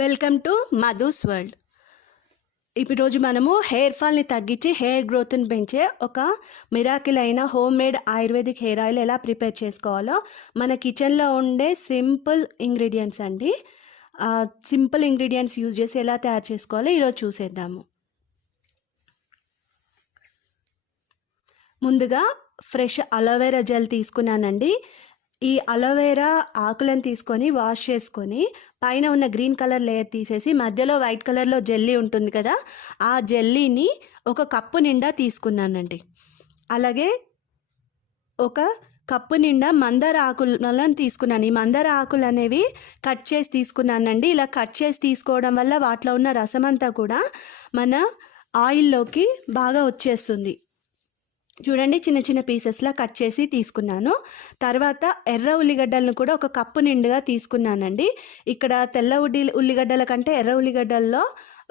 Welcome to Madhu's world. ఈరోజు మనము hair ఫాల్ని తగ్గించి హెయిర్ గ్రోత్ని పెంచే ఒక మిరాకిల్ అయిన home made ayurvedic hair oil ఎలా ప్రిపేర్ చేసుకోవాలో మన కిచెన్లో ఉండే సింపుల్ ఇంగ్రీడియంట్స్ అండి. సింపుల్ ఇంగ్రీడియంట్స్ యూజ్ చేసి ఎలా తయారు చేసుకోవాలో ఈరోజు చూసేద్దాము. ముందుగా ఫ్రెష్ అలోవెరా జెల్ తీసుకున్నానండి. ఈ అలోవెరా ఆకులను తీసుకొని వాష్ చేసుకొని పైన ఉన్న గ్రీన్ కలర్ లేయర్ తీసేసి మధ్యలో వైట్ కలర్లో జెల్లీ ఉంటుంది కదా ఆ జెల్లీని ఒక కప్పు నిండా తీసుకున్నానండి. అలాగే ఒక కప్పు నిండా మందార ఆకులను తీసుకున్నాను. ఈ మందార ఆకులు అనేవి కట్ చేసి తీసుకున్నానండి. ఇలా కట్ చేసి తీసుకోవడం వల్ల వాటిలో ఉన్న రసం అంతా కూడా మన ఆయిల్లోకి బాగా వచ్చేస్తుంది. చూడండి చిన్న చిన్న పీసెస్లా కట్ చేసి తీసుకున్నాను. తర్వాత ఎర్ర ఉల్లిగడ్డలను కూడా ఒక కప్పు నిండుగా తీసుకున్నానండి. ఇక్కడ తెల్ల ఉల్లి ఉల్లిగడ్డల కంటే ఎర్ర ఉల్లిగడ్డల్లో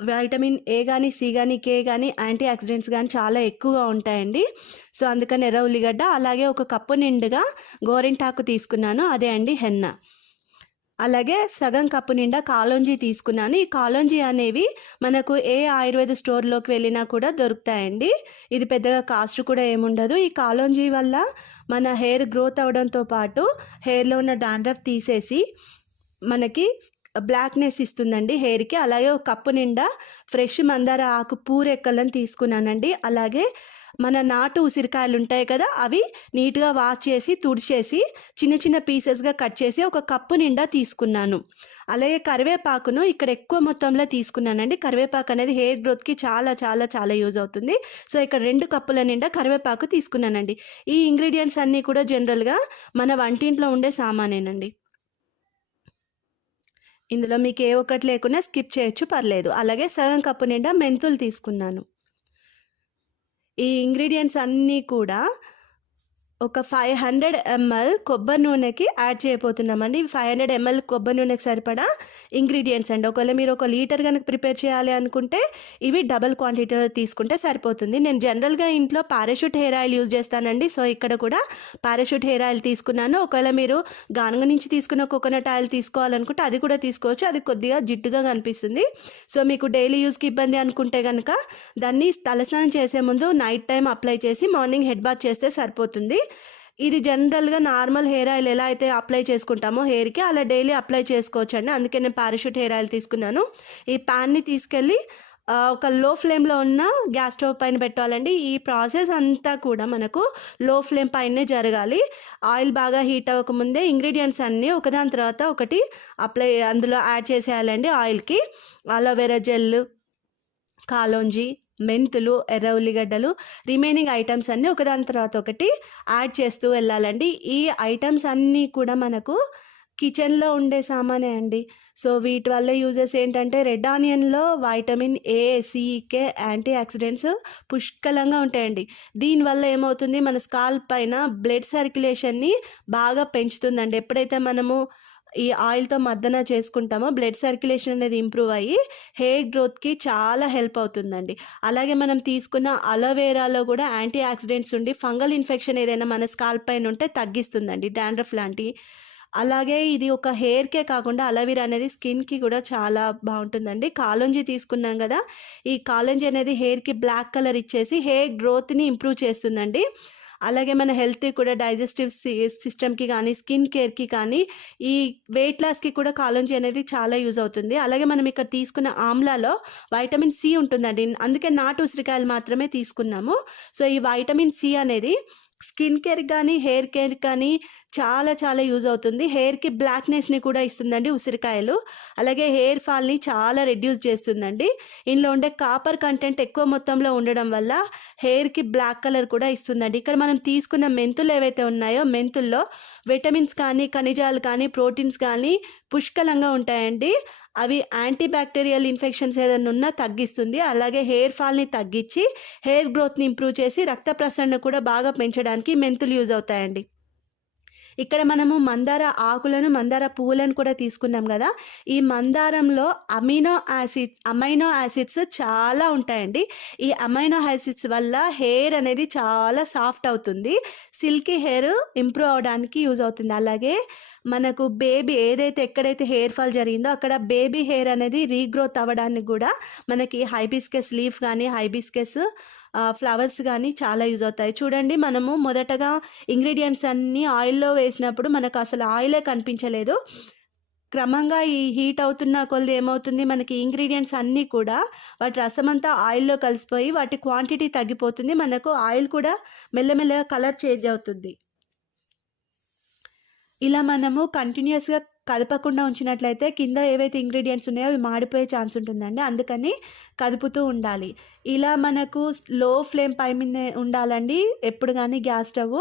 వైటమిన్ ఏ కానీ సి కానీ కే కానీ యాంటీ ఆక్సిడెంట్స్ కానీ చాలా ఎక్కువగా ఉంటాయండి. సో అందుకని ఎర్ర ఉల్లిగడ్డ అలాగే ఒక కప్పు నిండుగా గోరింటాకు తీసుకున్నాను. అదే అండి హెన్న. అలాగే సగం కప్పు నిండా కాలోంజీ తీసుకున్నాను. ఈ కాలోంజీ అనేవి మనకు ఏ ఆయుర్వేద స్టోర్లోకి వెళ్ళినా కూడా దొరుకుతాయండి. ఇది పెద్దగా కాస్ట్ కూడా ఏముండదు. ఈ కాలోంజీ వల్ల మన హెయిర్ గ్రోత్ అవడంతో పాటు హెయిర్లో ఉన్న డాండ్రఫ్ తీసేసి మనకి బ్లాక్నెస్ ఇస్తుందండి హెయిర్కి. అలాగే ఒక కప్పు నిండా ఫ్రెష్ మందార ఆకు పూరెక్కలను తీసుకున్నానండి. అలాగే మన నాటు ఉసిరికాయలు ఉంటాయి కదా అవి నీట్గా వాష్ చేసి తుడిచేసి చిన్న చిన్న పీసెస్గా కట్ చేసి ఒక కప్పు నిండా తీసుకున్నాను. అలాగే కరివేపాకును ఇక్కడ ఎక్కువ మొత్తంలో తీసుకున్నానండి. కరివేపాకు అనేది హెయిర్ గ్రోత్కి చాలా చాలా చాలా యూజ్ అవుతుంది. సో ఇక్కడ రెండు కప్పుల నిండా కరివేపాకు తీసుకున్నానండి. ఈ ఇంగ్రీడియంట్స్ అన్నీ కూడా జనరల్గా మన వంటింట్లో ఉండే సామానేనండి. ఇందులో మీకు ఏ ఒక్కటి లేకున్నా స్కిప్ చేయొచ్చు పర్లేదు. అలాగే సగం కప్పు నిండా మెంతులు తీసుకున్నాను. ఈ ఇంగ్రీడియంట్స్ అన్నీ కూడా ఒక ఫైవ్ హండ్రెడ్ ఎంఎల్ కొబ్బరి నూనెకి యాడ్ చేయబోతున్నామండి. ఫైవ్ హండ్రెడ్ ఎంఎల్ కొబ్బరి నూనెకి సరిపడా ఇంగ్రీడియంట్స్ అండి. ఒకవేళ మీరు ఒక లీటర్ కనుక ప్రిపేర్ చేయాలి అనుకుంటే ఇవి డబల్ క్వాంటిటీలో తీసుకుంటే సరిపోతుంది. నేను జనరల్గా ఇంట్లో పారాషూట్ హెయిర్ ఆయిల్ యూజ్ చేస్తానండి. సో ఇక్కడ కూడా పారాషూట్ హెయిర్ ఆయిల్ తీసుకున్నాను. ఒకవేళ మీరు గానుగ నుంచి తీసుకున్న కోకోనట్ ఆయిల్ తీసుకోవాలనుకుంటే అది కూడా తీసుకోవచ్చు. అది కొద్దిగా జిడ్డుగా కనిపిస్తుంది. సో మీకు డైలీ యూస్కి ఇబ్బంది అనుకుంటే కనుక దాన్ని తలస్నానం చేసే ముందు నైట్ టైం అప్లై చేసి మార్నింగ్ హెడ్ బాత్ చేస్తే సరిపోతుంది. ఇది జనరల్గా నార్మల్ హెయిర్ ఆయిల్ ఎలా అయితే అప్లై చేసుకుంటామో హెయిర్కి అలా డైలీ అప్లై చేసుకోవచ్చు అండి అందుకే నేను పారాషూట్ హెయిర్ ఆయిల్ తీసుకున్నాను. ఈ ప్యాన్ని తీసుకెళ్ళి ఒక లో ఫ్లేమ్లో ఉన్న గ్యాస్ స్టవ్ పైన పెట్టాలండి. ఈ ప్రాసెస్ అంతా కూడా మనకు లో ఫ్లేమ్ పైనే జరగాలి. ఆయిల్ బాగా హీట్ అవ్వకముందే ఇంగ్రీడియంట్స్ అన్నీ ఒకదాని తర్వాత ఒకటి అప్లై అందులో యాడ్ చేసేయాలండి ఆయిల్కి. అలోవెరా జెల్ కాలోంజీ మెంతులు ఎర్ర ఉల్లిగడ్డలు రిమైనింగ్ ఐటమ్స్ అన్నీ ఒకదాని తర్వాత ఒకటి యాడ్ చేస్తూ వెళ్ళాలండి. ఈ ఐటమ్స్ అన్నీ కూడా మనకు కిచెన్లో ఉండే సామానే అండి. సో వీటి వల్ల యూజెస్ ఏంటంటే red ఆనియన్లో vitamin A C K antioxidants పుష్కలంగా ఉంటాయండి. దీనివల్ల ఏమవుతుంది? మన స్కాల్ప్ పైన బ్లడ్ సర్క్యులేషన్ని బాగా పెంచుతుందండి. ఎప్పుడైతే మనము ఈ ఆయిల్తో మద్దన చేసుకుంటామో? బ్లడ్ సర్క్యులేషన్ అనేది ఇంప్రూవ్ అయ్యి హెయిర్ గ్రోత్కి చాలా హెల్ప్ అవుతుందండి. అలాగే మనం తీసుకున్న అలోవేరాలో కూడా యాంటీ ఆక్సిడెంట్స్ ఉండి ఫంగల్ ఇన్ఫెక్షన్ ఏదైనా మన స్కాల్ప్ పైన ఉంటే తగ్గిస్తుందండి డాండ్రఫ్ లాంటి. అలాగే ఇది ఒక హెయిర్కే కాకుండా అలవీరా అనేది స్కిన్కి కూడా చాలా బాగుంటుందండి. కాలంజీ తీసుకున్నాం కదా ఈ కాలంజీ అనేది హెయిర్కి బ్లాక్ కలర్ ఇచ్చేసి హెయిర్ గ్రోత్ని ఇంప్రూవ్ చేస్తుందండి. అలాగే మన హెల్త్కి కూడా డైజెస్టివ్ సిస్టమ్కి కానీ స్కిన్ కేర్కి కానీ ఈ వెయిట్ లాస్కి కూడా కాలంజీ అనేది చాలా యూజ్ అవుతుంది. అలాగే మనం ఇక్కడ తీసుకున్న ఆమ్లాలో వైటమిన్ సి ఉంటుందండి. అందుకే నాటు ఉసిరికాయలు మాత్రమే తీసుకున్నాము. సో ఈ వైటమిన్ సి అనేది స్కిన్ కేర్ కానీ హెయిర్ కేర్ కానీ చాలా చాలా యూజ్ అవుతుంది. హెయిర్కి బ్లాక్నెస్ని కూడా ఇస్తుందండి ఉసిరికాయలు. అలాగే హెయిర్ ఫాల్ని చాలా రెడ్యూస్ చేస్తుందండి. ఇందులో ఉండే కాపర్ కంటెంట్ ఎక్కువ మొత్తంలో ఉండడం వల్ల హెయిర్కి బ్లాక్ కలర్ కూడా ఇస్తుందండి. ఇక్కడ మనం తీసుకున్న మెంతులు ఏవైతే ఉన్నాయో మెంతుల్లో విటమిన్స్ కానీ ఖనిజాలు కానీ ప్రోటీన్స్ కానీ పుష్కలంగా ఉంటాయండి. అవి యాంటీ బ్యాక్టీరియల్ ఇన్ఫెక్షన్స్ ఏదైనా ఉన్నా తగ్గిస్తుంది. అలాగే హెయిర్ ఫాల్ని తగ్గించి హెయిర్ గ్రోత్ని ఇంప్రూవ్ చేసి రక్త ప్రసరణ కూడా బాగా పెంచడానికి మెంతులు యూజ్ అవుతాయండి. ఇక్కడ మనము మందార ఆకులను మందార పువ్వులను కూడా తీసుకున్నాం కదా. ఈ మందారంలో అమినో యాసిడ్స్ అమైనో యాసిడ్స్ చాలా ఉంటాయండి. ఈ అమైనో యాసిడ్స్ వల్ల హెయిర్ అనేది చాలా సాఫ్ట్ అవుతుంది. సిల్కీ హెయిర్ ఇంప్రూవ్ అవడానికి యూజ్ అవుతుంది. అలాగే మనకు బేబీ ఏదైతే ఎక్కడైతే హెయిర్ ఫాల్ జరిగిందో అక్కడ బేబీ హెయిర్ అనేది రీగ్రోత్ అవ్వడానికి కూడా మనకి హైబిస్కెస్ లీఫ్ కానీ హైబిస్కెస్ ఫ్లవర్స్ కానీ చాలా యూజ్ అవుతాయి. చూడండి మనము మొదటగా ఇంగ్రీడియంట్స్ అన్నీ ఆయిల్లో వేసినప్పుడు మనకు అసలు ఆయిలే కనిపించలేదు. క్రమంగా ఈ హీట్ అవుతున్న కొద్ది ఏమవుతుంది? మనకి ఇంగ్రీడియంట్స్ అన్నీ కూడా వాటి రసం అంతా ఆయిల్లో కలిసిపోయి వాటి క్వాంటిటీ తగ్గిపోతుంది. మనకు ఆయిల్ కూడా మెల్లమెల్లగా కలర్ చేంజ్ అవుతుంది. ఇలా మనము కంటిన్యూస్గా కదపకుండా ఉంచినట్లయితే కింద ఏవైతే ఇంగ్రీడియంట్స్ ఉన్నాయో అవి మాడిపోయే ఛాన్స్ ఉంటుందండి. అందుకని కదుపుతూ ఉండాలి. ఇలా మనకు లో ఫ్లేమ్ పై మీద ఉండాలండి. ఎప్పుడు కానీ గ్యాస్ స్టవ్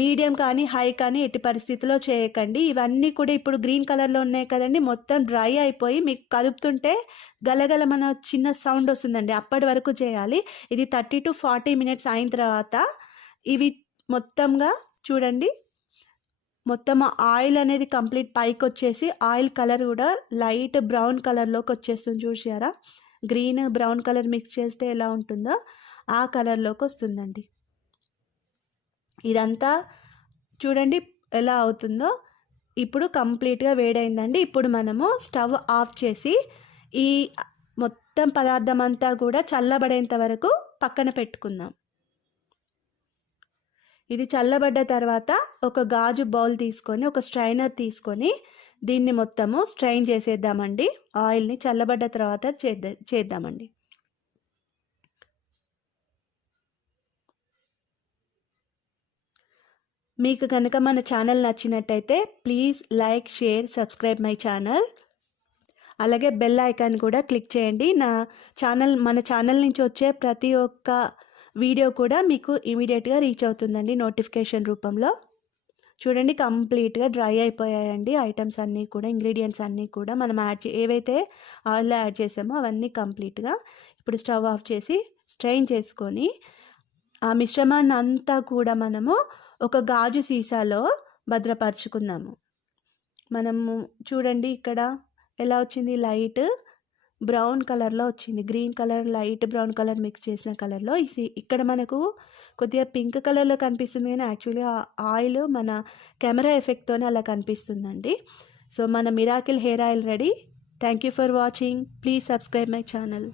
మీడియం కానీ హై కానీ ఎట్టి పరిస్థితిలో చేయకండి. ఇవన్నీ కూడా ఇప్పుడు గ్రీన్ కలర్లో ఉన్నాయి కదండి. మొత్తం డ్రై అయిపోయి మీకు కదుపుతుంటే గలగల మన చిన్న సౌండ్ వస్తుందండి. అప్పటి వరకు చేయాలి. ఇది థర్టీ టు ఫార్టీ మినిట్స్ అయిన తర్వాత ఇవి మొత్తంగా చూడండి. మొత్తం ఆయిల్ అనేది కంప్లీట్ పైకి వచ్చేసి ఆయిల్ కలర్ కూడా లైట్ బ్రౌన్ కలర్లోకి వచ్చేస్తుంది చూసారా గ్రీన్ బ్రౌన్ కలర్ మిక్స్ చేస్తే ఎలా ఉంటుందో ఆ కలర్లోకి వస్తుందండి. ఇదంతా చూడండి ఎలా అవుతుందో. ఇప్పుడు కంప్లీట్గా వేడైందండి. ఇప్పుడు మనము స్టవ్ ఆఫ్ చేసి ఈ మొత్తం పదార్థం అంతా కూడా చల్లబడేంత వరకు పక్కన పెట్టుకుందాం. ఇది చల్లబడ్డ తర్వాత ఒక గాజు బౌల్ తీసుకొని ఒక స్ట్రైనర్ తీసుకొని దీన్ని మొత్తము స్ట్రైన్ చేసేద్దామండి. ఆయిల్ని చల్లబడ్డ తర్వాత చేద్దా చేద్దామండి. మీకు కనుక మన ఛానల్ నచ్చినట్టయితే please like share subscribe my channel. అలాగే బెల్ ఐకాన్ కూడా క్లిక్ చేయండి. నా ఛానల్ మన ఛానల్ నుంచి వచ్చే ప్రతి ఒక్క వీడియో కూడా మీకు ఇమీడియట్గా రీచ్ అవుతుందండి నోటిఫికేషన్ రూపంలో. చూడండి కంప్లీట్గా డ్రై అయిపోయాయండి ఐటమ్స్ అన్నీ కూడా ఇంగ్రీడియంట్స్ అన్నీ కూడా. మనం యాడ్ ఏవైతే ఆయిల్లో యాడ్ చేసామో అవన్నీ కంప్లీట్గా ఇప్పుడు స్టవ్ ఆఫ్ చేసి స్ట్రెయిన్ చేసుకొని ఆ మిశ్రమాన్ని అంతా కూడా మనము ఒక గాజు సీసాలో భద్రపరుచుకుందాము. మనము చూడండి ఇక్కడ ఎలా వచ్చింది లైట్. బ్రౌన్ కలర్లో వచ్చింది. Green colour light brown colour mix చేసిన కలర్లో ఇక్కడ మనకు కొద్దిగా పింక్ కలర్లో కనిపిస్తుంది కానీ యాక్చువల్లీ ఆయిల్ మన కెమెరా ఎఫెక్ట్తోనే అలా కనిపిస్తుందండి. సో మన miracle hair oil ready. Thank you for watching. Please subscribe my channel.